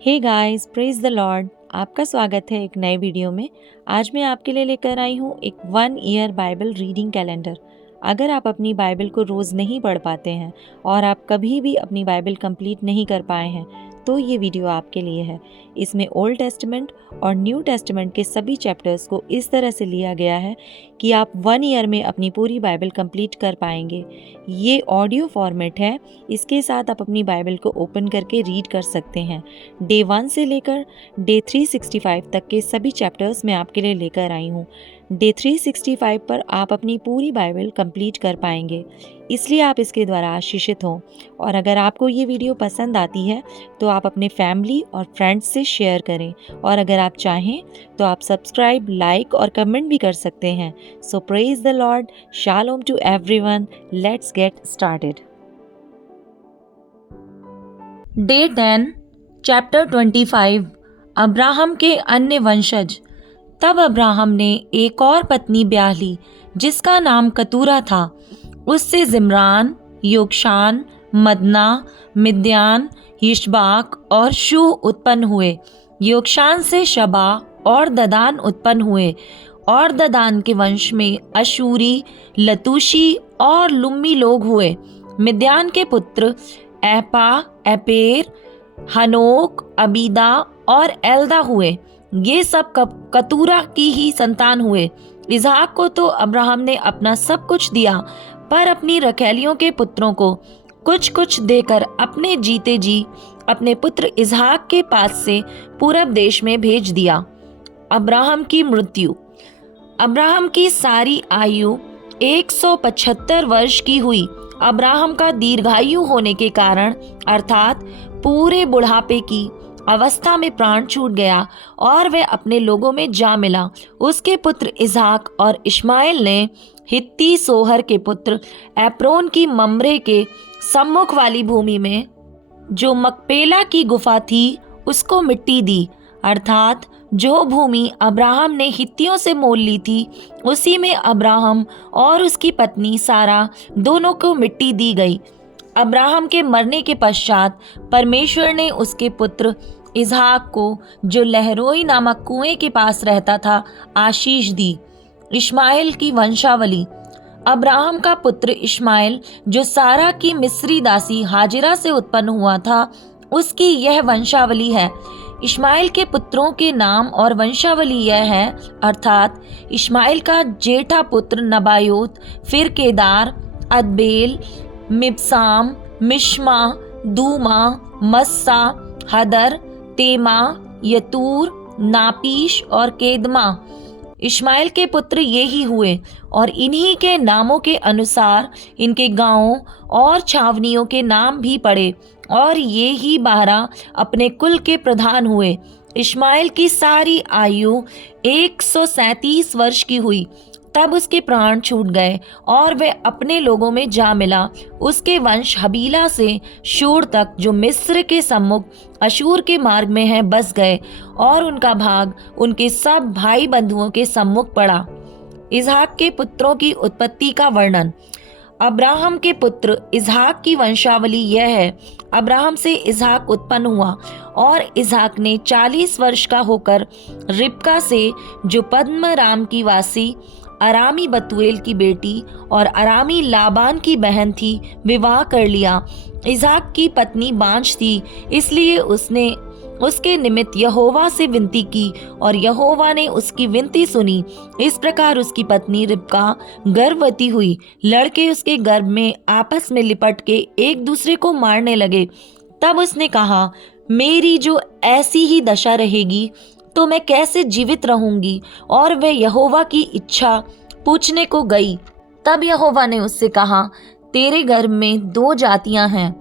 Hey guys, praise the lord. आपका स्वागत है एक नए वीडियो में। आज मैं आपके लिए लेकर आई हूँ एक 1 ईयर बाइबल रीडिंग कैलेंडर। अगर आप अपनी बाइबल को रोज़ नहीं पढ़ पाते हैं और आप कभी भी अपनी बाइबल कंप्लीट नहीं कर पाए हैं तो ये वीडियो आपके लिए है। इसमें ओल्ड टेस्टामेंट और न्यू टेस्टामेंट के सभी चैप्टर्स को इस तरह से लिया गया है कि आप 1 ईयर में अपनी पूरी बाइबल कंप्लीट कर पाएंगे। ये ऑडियो फॉर्मेट है, इसके साथ आप अपनी बाइबल को ओपन करके रीड कर सकते हैं। डे 1 से लेकर डे 365 तक के सभी चैप्टर्स मैं आपके लिए लेकर आई हूँ। डे 365 पर आप अपनी पूरी बाइबल कंप्लीट कर पाएंगे, इसलिए आप इसके द्वारा आशीषित हों। और अगर आपको ये वीडियो पसंद आती है तो आप अपने फैमिली और फ्रेंड्स से शेयर करें, और अगर आप चाहें तो आप सब्सक्राइब, लाइक और कमेंट भी कर सकते हैं। So praise the Lord, shalom to everyone. Let's get started. Day 10 chapter 25 Abraham के अन्य वंशज। तब अब्राहम ने एक और पत्नी ब्याह ली जिसका नाम कतूरा था। उससे जिम्रान, योक्षान, मदना, मिद्यान, यिशबाक और शू उत्पन्न हुए। योक्षान से शबा और ददान उत्पन्न हुए, और ददान के वंश में अशूरी, लतूशी और लुम्मी लोग हुए। मिद्यान के पुत्र एपा, एपेर, हनोक, अबीदा और एल्दा हुए। ये सब कतूरा की ही संतान हुए। इसहाक को तो अब्राहम ने अपना सब कुछ दिया, पर अपनी रखैलियों के पुत्रों को कुछ कुछ देकर अपने जीते जी अपने पुत्र इसहाक के पास से पूरब देश में भेज दिया। अब्राहम की मृत्यु। अब्राहम की सारी आयु 175 वर्ष की हुई। अब्राहम का दीर्घायु होने के कारण अर्थात पूरे बुढ़ापे की अवस्था में प्राण छूट गया और वह अपने लोगों में जा मिला। उसके पुत्र इसहाक और इश्माएल ने हित्ती सोहर के पुत्र एप्रोन की मम्रे के सम्मुख वाली भूमि में जो मकपेला की गुफा थी उसको मिट्टी दी। अर्थात जो भूमि अब्राहम ने हित्तियों से मोल ली थी उसी में अब्राहम और उसकी पत्नी सारा दोनों को मिट्टी दी गई। अब्राहम के मरने के पश्चात परमेश्वर ने उसके पुत्र इसहाक को, जो लहरोई नामक कुएं के पास रहता था, आशीष दी। इश्माएल की वंशावली। अब्राहम का पुत्र इश्माएल, जो सारा की मिस्री दासी हाजिरा से उत्पन्न हुआ था, उसकी यह वंशावली है। इश्माएल के पुत्रों के नाम और वंशावली यह है, अर्थात इश्माएल का जेठा पुत्र नबायोत, फिर केदार, अदबेल, मिबसाम, मिश्मा, दूमा, मस्सा, हदर, तेमा, यतूर, नापीश और केदमा। इश्माएल के पुत्र ये ही हुए, और इन्हीं के नामों के अनुसार इनके गांवों और छावनियों के नाम भी पड़े, और ये ही 12 अपने कुल के प्रधान हुए। इश्माएल की सारी आयु 137 वर्ष की हुई, तब उसके प्राण छूट गए और वह अपने लोगों में जा मिला। उसके वंश हबीला से शूर तक, जो मिस्र के सम्मुख अशूर के मार्ग में है, बस गए, और उनका भाग उनके सब भाई बंधुओं के सम्मुख पड़ा। इसहाक के पुत्रों की उत्पत्ति का वर्णन। अब्राहम के पुत्र इसहाक की वंशावली यह है। अब्राहम से इसहाक उत्पन्न हुआ, और इसहाक ने 40 वर्ष का होकर रिबका से, जो पद्मराम की वासी अरामी बतूएल की बेटी और अरामी लाबान की बहन थी, विवाह कर लिया। इसहाक की पत्नी बांझ थी, इसलिए उसने उसके निमित्त यहोवा से विनती की, और यहोवा ने उसकी विनती सुनी। इस प्रकार उसकी पत्नी रिबका गर्भवती हुई। लड़के उसके गर्भ में आपस में लिपट के एक दूसरे को मारने लगे। तब उसने कहा, मेरी जो ऐसी ही दशा रहेगी तो मैं कैसे जीवित रहूंगी? और वह यहोवा की इच्छा पूछने को गई। तब यहोवा ने उससे कहा, तेरे गर्भ में 2 जातियां हैं,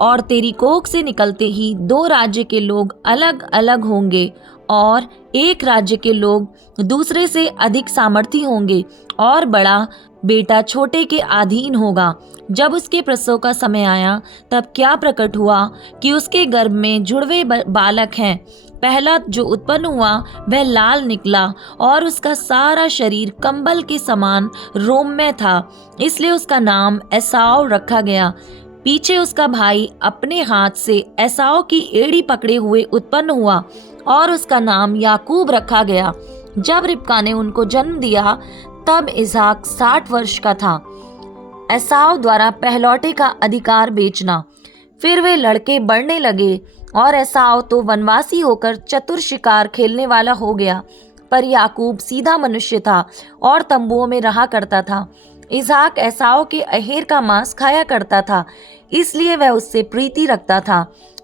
और तेरी कोख से निकलते ही 2 राज्य के लोग अलग अलग होंगे, और एक राज्य के लोग दूसरे से अधिक सामर्थी होंगे, और बड़ा बेटा छोटे के अधीन होगा। जब उसके प्रसव का समय आया तब क्या प्रकट हुआ कि उसके गर्भ में जुड़वे बालक हैं। पहला जो उत्पन्न हुआ वह लाल निकला, और उसका सारा शरीर कंबल के समान रोममय था, इसलिए उसका नाम एसाव रखा गया। पीछे उसका भाई अपने हाथ से एसाव की एड़ी पकड़े हुए उत्पन्न हुआ और उसका नाम याकूब रखा गया। जब रिबका ने उनको जन्म दिया तब इसहाक 60 वर्ष का था। एसाव द्वारा पहलौठे का अधिकार बेचना। फिर वे लड़के बढ़ने लगे और एसाव तो वनवासी होकर चतुर शिकार खेलने वाला हो गया, पर याकूब सीधा मनुष्य था और तंबुओं में रहा करता था। इसहाक एसाव के अहेर का मांस खाया करता था, इसलिए वह उससे प्रीति रखता था,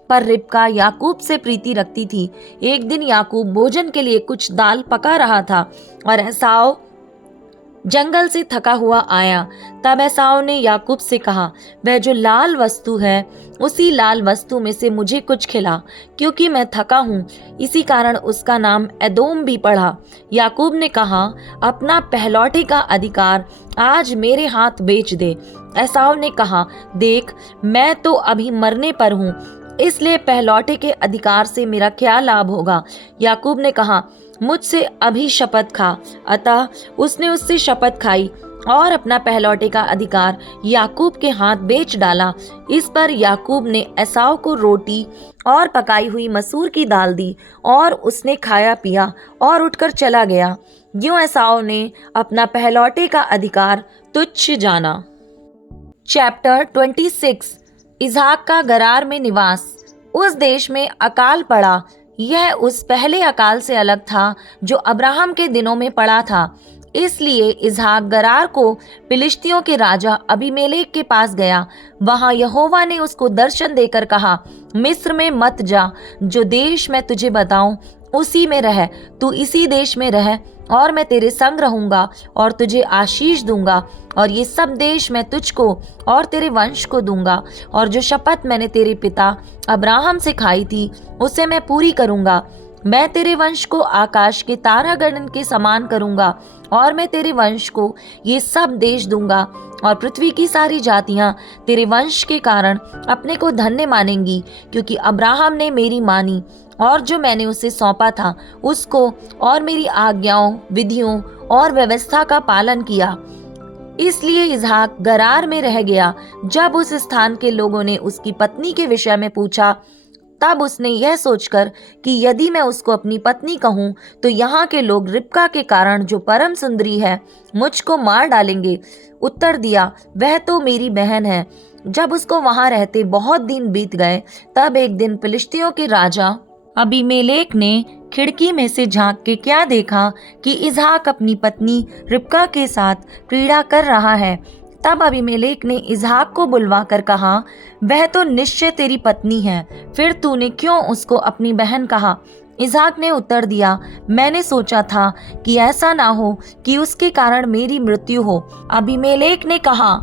पर रिबका याकूब से प्रीति रखती थी। एक दिन याकूब भोजन के लिए कुछ दाल पका रहा था और एसाव जंगल से थका हुआ आया। तब एसाव ने याकूब से कहा, वह जो लाल वस्तु है उसी लाल वस्तु में से मुझे कुछ खिला, क्योंकि मैं थका हूँ। इसी कारण उसका नाम एदोम भी पड़ा। याकूब ने कहा, अपना पहलौठे का अधिकार आज मेरे हाथ बेच दे। एसाव ने कहा, देख, मैं तो अभी मरने पर हूँ, इसलिए पहलौठे के अधिकार से मेरा क्या लाभ होगा। याकूब ने कहा, मुझसे अभी शपथ खा। अतः उसने उससे शपथ खाई और अपना पहलौठे का अधिकार याकूब के हाथ बेच डाला। इस पर याकूब ने एसाव को रोटी और पकाई हुई मसूर की दाल दी और उसने खाया पिया और उठकर चला गया। यूं एसाव ने अपना पहलौठे का अधिकार तुच्छ जाना। चैप्टर 26। इसहाक का गरार में निवास। उस देश में अकाल पड़ा। यह उस पहले अकाल से अलग था जो अब्राहम के दिनों में पड़ा था। इसलिए इसहाक गरार को फिलिश्तियों के राजा अबीमेलेक के पास गया। वहां यहोवा ने उसको दर्शन देकर कहा, मिस्र में मत जा, जो देश मैं तुझे बताऊं उसी में रह। तू इसी देश में रह और मैं तेरे संग रहूंगा और तुझे आशीष दूंगा, और ये सब देश मैं तुझको और तेरे वंश को दूंगा, और जो शपथ मैंने तेरे पिता अब्राहम से खाई थी उसे मैं पूरी करूंगा। मैं तेरे वंश को आकाश के तारागण के समान करूंगा, और मैं तेरे वंश को ये सब देश दूंगा, और पृथ्वी की सारी जातियां तेरे वंश के कारण अपने को धन्य मानेंगी, क्योंकि अब्राहम ने मेरी मानी और जो मैंने उसे सौंपा था उसको और मेरी आज्ञाओं, विधियों और व्यवस्था का पालन किया। इसलिए इसहाक गरार में रह गया। जब उस स्थान के लोगों ने उसकी पत्नी के विषय में पूछा, तब उसने यह सोचकर कि यदि मैं उसको अपनी पत्नी कहूँ तो यहाँ के लोग रिबका के कारण, जो परम सुंदरी है, मुझको मार डालेंगे, उत्तर दिया, वह तो मेरी बहन है। जब उसको वहां रहते बहुत दिन बीत गए, तब एक दिन फिलिश्तियों के राजा अबीमेलेक ने खिड़की में से झांक के क्या देखा कि इसहाक अपनी पत्नी रिबका के साथ क्रीड़ा कर रहा है। तब अबीमेलेक ने इसहाक को बुलवा कर कहा, वह तो निश्चय तेरी पत्नी है, फिर तूने क्यों उसको अपनी बहन कहा? इसहाक ने उत्तर दिया, मैंने सोचा था कि ऐसा ना हो कि उसके कारण मेरी मृत्यु हो। अबीमेलेक ने कहा,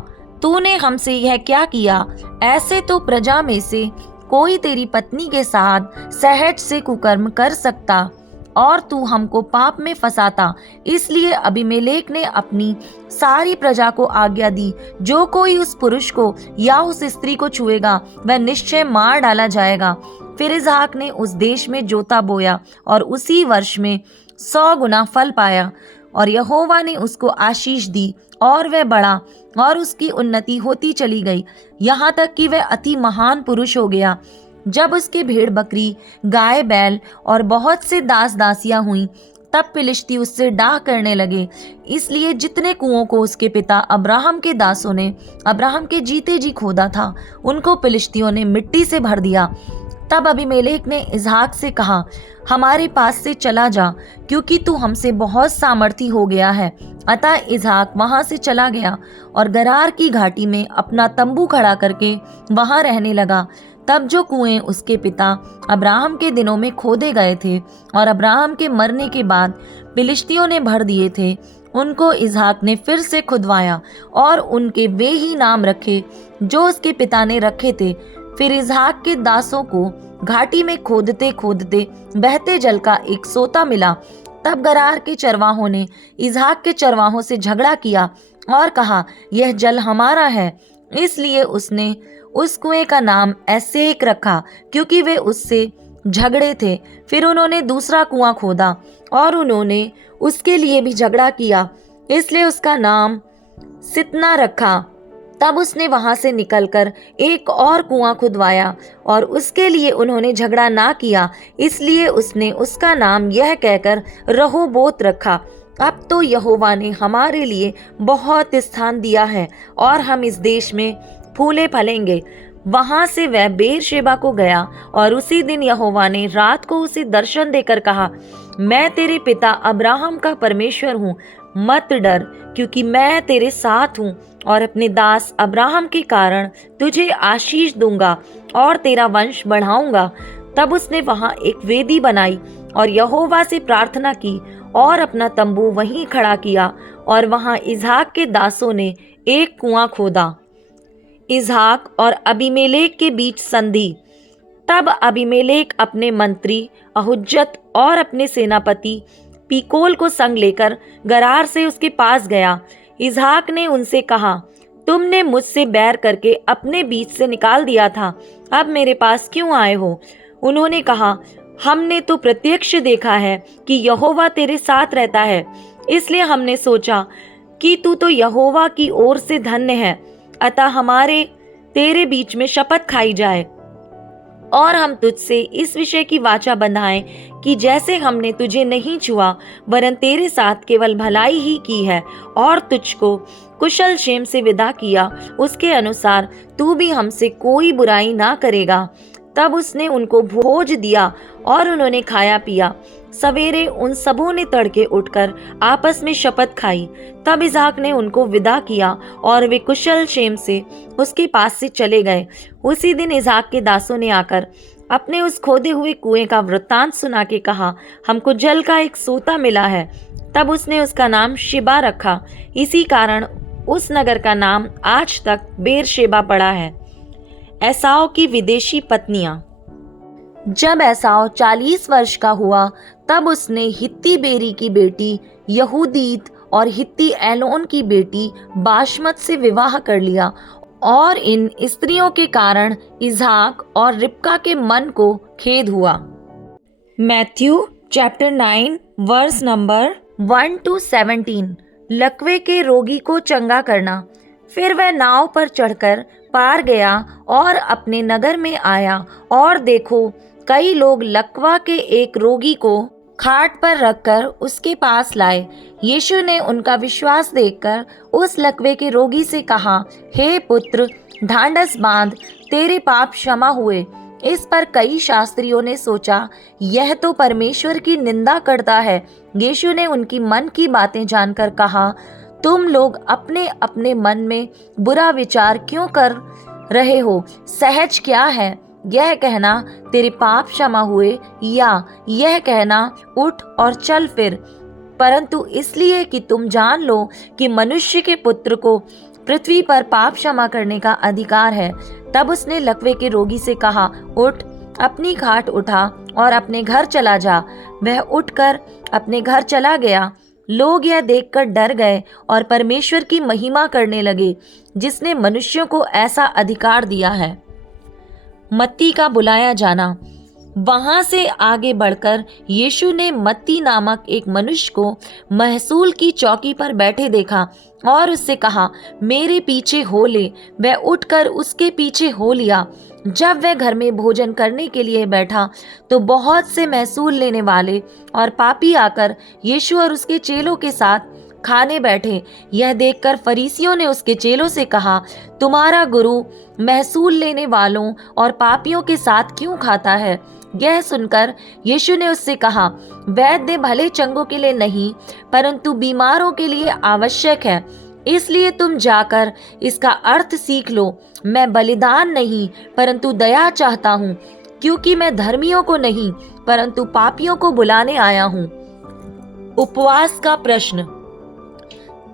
तूने हमसे यह क्या किया? ऐसे तो प्रजा में से कोई तेरी पत्नी के साथ सहज से कुकर्म कर सकता और तू हमको पाप में फंसाता। इसलिए अबीमेलेक ने अपनी सारी प्रजा को आज्ञा दी, जो कोई उस पुरुष को या उस स्त्री को छुएगा वह निश्चय मार डाला जाएगा। फिर इसहाक ने उस देश में जोता बोया और उसी वर्ष में 100 गुना फल पाया, और यहोवा ने उसको आशीष दी और वह बढ़ा और उसकी उन्नति होती चली गई, यहाँ तक कि वह अति महान पुरुष हो गया। जब उसके भेड़ बकरी, गाय बैल और बहुत से दास दासियां हुई, तब फिलिश्ती उससे डाह करने लगे। इसलिए जितने कुओं को उसके पिता अब्राहम के दासों ने अब्राहम के जीते जी खोदा था, उनको फिलिश्तियों ने मिट्टी से भर दिया। तब अबीमेलेक ने इसहाक से कहा, हमारे पास से चला जा, क्योंकि तू हमसे बहुत सामर्थी हो गया है। अतः इसहाक वहां से चला गया और गरार की घाटी में अपना तंबू खड़ा करके वहां रहने लगा। तब जो कुएं उसके पिता अब्राहम के दिनों में खोदे गए थे और अब्राहम के मरने के बाद फिलिश्तियों ने भर दिए थे, उनको इसहाक ने फिर से खुदवाया और उनके वे ही नाम रखे जो उसके पिता ने रखे थे। फिर इसहाक के दासों को घाटी में खोदते खोदते बहते जल का एक सोता मिला। तब गरार के चरवाहों ने इसहाक के चरवाहों से झगड़ा किया और कहा, यह जल हमारा है। इसलिए उसने उस कुएं का नाम एसेक रखा, क्योंकि वे उससे झगड़े थे। फिर उन्होंने दूसरा कुआं खोदा और उन्होंने उसके लिए भी झगड़ा किया, इसलिए उसका नाम सितना रखा। तब उसने वहां से निकलकर एक और कुआं खुदवाया और उसके लिए उन्होंने झगड़ा ना किया, इसलिए उसने उसका नाम यह कहकर रहोबोत रखा। अब तो यहोवा ने हमारे लिए बहुत स्थान दिया है और हम इस देश में फूले फलेंगे। वहां से वह बेरशेबा को गया और उसी दिन यहोवा ने रात को उसे दर्शन देकर कहा, मैं तेरे पिता अब्राहम का परमेश्वर हूँ, मत डर, क्योंकि मैं तेरे साथ हूँ और अपने दास अब्राहम के कारण तुझे आशीष दूंगा और तेरा वंश बढ़ाऊंगा। तब उसने वहां एक वेदी बनाई और यहोवा से प्रार्थना की और अपना तंबू वहीं खड़ा किया और वहां इसहाक के दासों ने एक कुआं खोदा। इसहाक और अबीमेलेक के बीच संधि। तब अबीमेलेक अपने मंत्री अहुज्जत और अपने सेनापति पीकोल को संग लेकर गरार से उसके पास गया। इसहाक ने उनसे कहा, तुमने मुझसे बैर करके अपने बीच से निकाल दिया था, अब मेरे पास क्यों आए हो? उन्होंने कहा, हमने तो प्रत्यक्ष देखा है कि यहोवा तेरे साथ रहता है, इसलिए हमने सोचा कि तू तो यहोवा की ओर से धन्य है। अतः हमारे तेरे बीच में शपथ खाई जाए और हम तुझसे इस विषय की वाचा बंधाएं कि जैसे हमने तुझे नहीं छुआ वरन तेरे साथ केवल भलाई ही की है और तुझको कुशल क्षेम से विदा किया, उसके अनुसार तू भी हमसे कोई बुराई ना करेगा। तब उसने उनको भोज दिया और उन्होंने खाया पिया। सवेरे उन सबों ने तड़के उठकर आपस में शपथ खाई। तब इसहाक ने उनको विदा किया और वे कुशल क्षेम से उसके पास से चले गए। उसी दिन इसहाक के दासों ने आकर अपने उस खोदे हुए कुएं का वृत्तांत सुना के कहा, हमको जल का एक सोता मिला है। तब उसने उसका नाम शिबा रखा। इसी कारण उस नगर का नाम आज तक बेरशेबा पड़ा है। एसाव की विदेशी पत्नियां। जब एसाव 40 वर्ष का हुआ तब उसने हित्ती बेरी की बेटी यहूदीत और हित्ती एलोन की बेटी बाशमत से विवाह कर लिया और इन स्त्रियों के कारण इसहाक और रिबका के मन को खेद हुआ। Matthew chapter 9 verse number 1 to 17। लकवे के रोगी को चंगा करना। फिर वह नाव पर चढ़कर पार गया और अपने नगर में आया और देखो, कई लोग लकवा के एक रोगी को खाट पर रखकर उसके पास लाए। यीशु ने उनका विश्वास देखकर उस लकवे के रोगी से कहा, हे पुत्र, ढांढस बांध, तेरे पाप क्षमा हुए। इस पर कई शास्त्रियों ने सोचा, यह तो परमेश्वर की निंदा करता है। यीशु ने उनकी मन की बातें जानकर कहा, तुम लोग अपने अपने मन में बुरा विचार क्यों कर रहे हो? सहज क्या है, यह कहना तेरे पाप क्षमा हुए या यह कहना उठ और चल फिर? परंतु इसलिए कि तुम जान लो कि मनुष्य के पुत्र को पृथ्वी पर पाप क्षमा करने का अधिकार है। तब उसने लकवे के रोगी से कहा, उठ, अपनी खाट उठा और अपने घर चला जा। वह उठकर अपने घर चला गया। लोग यह देखकर डर गए और परमेश्वर की महिमा करने लगे, जिसने मनुष्यों को ऐसा अधिकार दिया है। मत्ती का बुलाया जाना। वहां से आगे बढ़कर यीशु ने मत्ती नामक एक मनुष्य को महसूल की चौकी पर बैठे देखा और उससे कहा, मेरे पीछे हो ले। वह उठकर उसके पीछे हो लिया। जब वह घर में भोजन करने के लिए बैठा तो बहुत से महसूल लेने वाले और पापी आकर यीशु और उसके चेलों के साथ खाने बैठे। यह देखकर फरीसियों ने उसके चेलों से कहा, तुम्हारा गुरु महसूल लेने वालों और पापियों के साथ क्यों खाता है? यह सुनकर यीशु ने उससे कहा, वैद्य भले चंगों के लिए नहीं परंतु बीमारों के लिए आवश्यक है। इसलिए तुम जाकर इसका अर्थ सीख लो। मैं बलिदान नहीं परंतु दया चाहता हूँ, क्योंकि मैं धर्मियों को नहीं परंतु पापियों को बुलाने आया हूँ। उपवास का प्रश्न।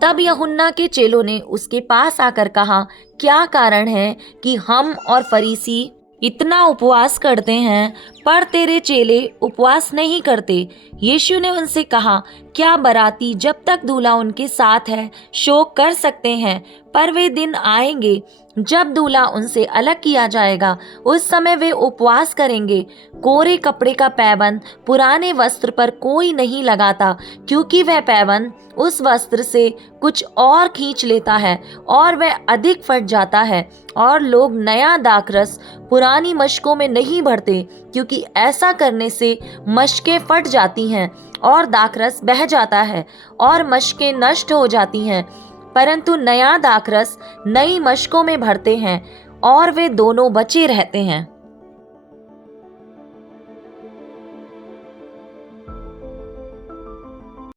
तब यूहन्ना के चेलों ने उसके पास आकर कहा, क्या कारण है कि हम और फरीसी इतना उपवास करते हैं पर तेरे चेले उपवास नहीं करते। यीशु ने उनसे कहा, क्या बराती जब तक दूल्हा उनके साथ है शोक कर सकते हैं? पर वे दिन आएंगे जब दूल्हा उनसे अलग किया जाएगा, उस समय वे उपवास करेंगे। कोरे कपड़े का पैबंद पुराने वस्त्र पर कोई नहीं लगाता, क्योंकि वह पैबंद उस वस्त्र से कुछ और खींच लेता है और वह अधिक फट जाता है। और लोग नया दाखरस पुरानी मशकों में नहीं भरते, क्योंकि ऐसा करने से मशकें फट जाती हैं और दाखरस बह जाता है और मशकें नष्ट हो जाती हैं। परंतु नया दाखरस नई मशकों में भरते हैं और वे दोनों बचे रहते हैं।